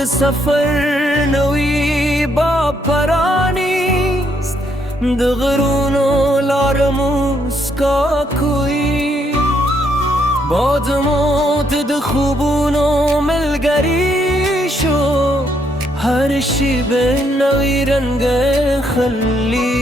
د سفر نوی با پرانیست، د غرونو لار موسکا کوي، باد موت د خوبونو ملګری شو، هر شی به نوی رنگ خلی.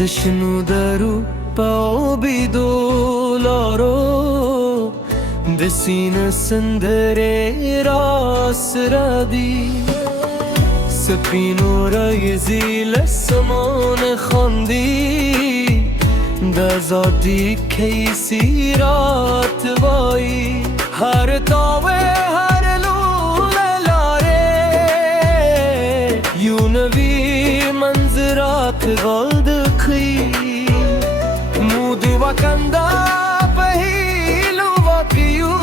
د شنو درو په اوبېدو لارو، د سینه سندرې راسره دي، سپینو رایزي له سمانه خاندي، د ازادي کیسې راته وایي، هر تاوه هر لوله لارې یو نوی منظرات غالد کوي، مو د وکندا په هیلو واقعیو،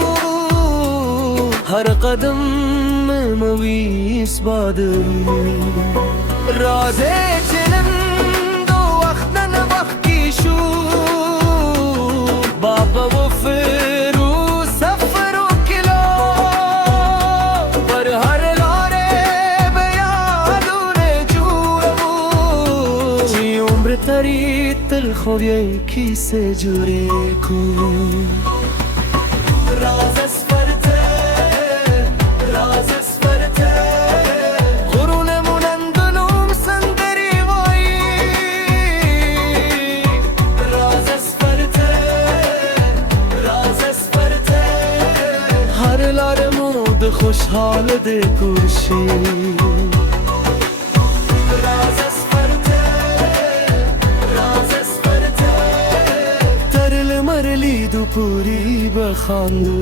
هر قدم موی اسبادم رازه چنن دو وقت نن وقت کی شو، بابا و فرو سفر و کلا، پر هر لاره بیادون جورمو، چی عمر تری تل خوب یکی سے جوره کن. راز اسفرته راز اسفرته غرون مونندنوم سندری وایی، راز اسفرته راز اسفرته هر لارمود خوشحال ده کوشی، راز اسفرته راز اسفرته ترل مرلی دو پوری بخاندو.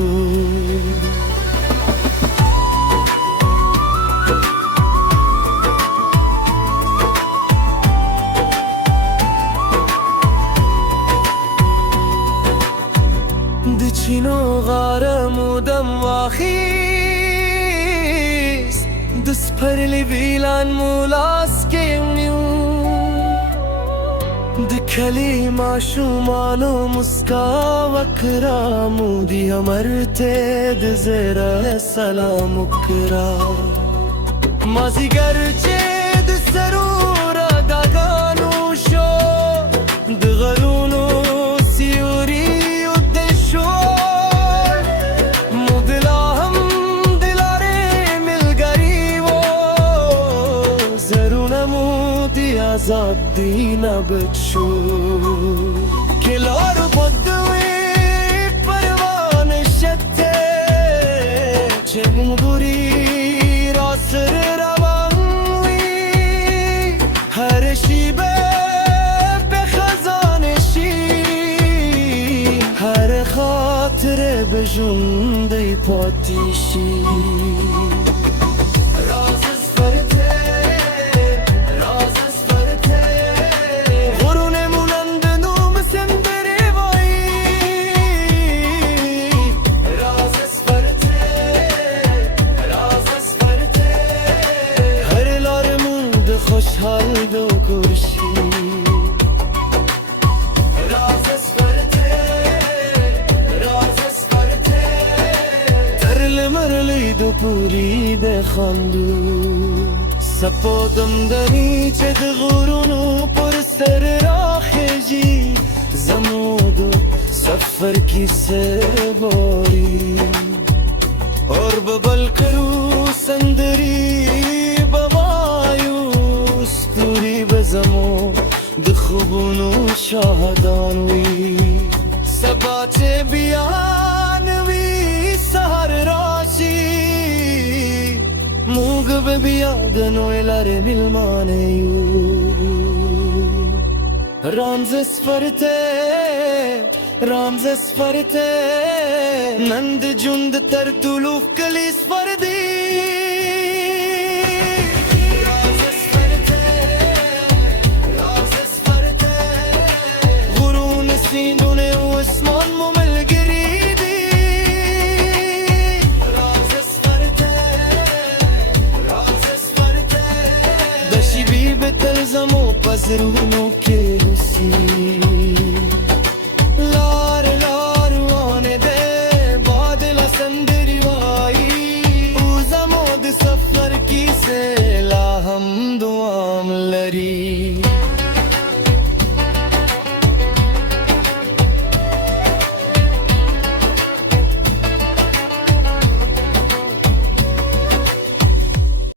چینو غارمو دم واخیست، د سپرلی ویلان مولاس کمیو، د کلی ماشومانو مسکا وکرامو دی امرته د زیره سلام وکرا، مازیګر چې د سرور داګانو شو، د غرونو سیوري آزاد دینا بچو، کلارو بدوی پروان شته، چه مبوری راسر روانوی، هر شیبه به خزانشی، هر خاطر به جنده پاتیشی. خوشحال دو کرشی، راز اسفرته راز اسفرته ترل مرلی دو پوری بخاندو، سپودم دنی چه د غرونو پر سر راخجی، زمودو سفر کی سباری، اور ببل کرو سندری بزمو د خوبونو شاهدانوی، سبا چه بیانوی سهر راشی، موگ به بیادنو لر ملمانیو، رامز اسفرته رامز اسفرته نند جند تر طلوف کلی اسفردی، سیندونه و اسمان مملگری دی، راز اسفرته وزرونو کسی لار لار وانه ده بادل سندری وای او زمود سفر کی سے لا هم دوام لری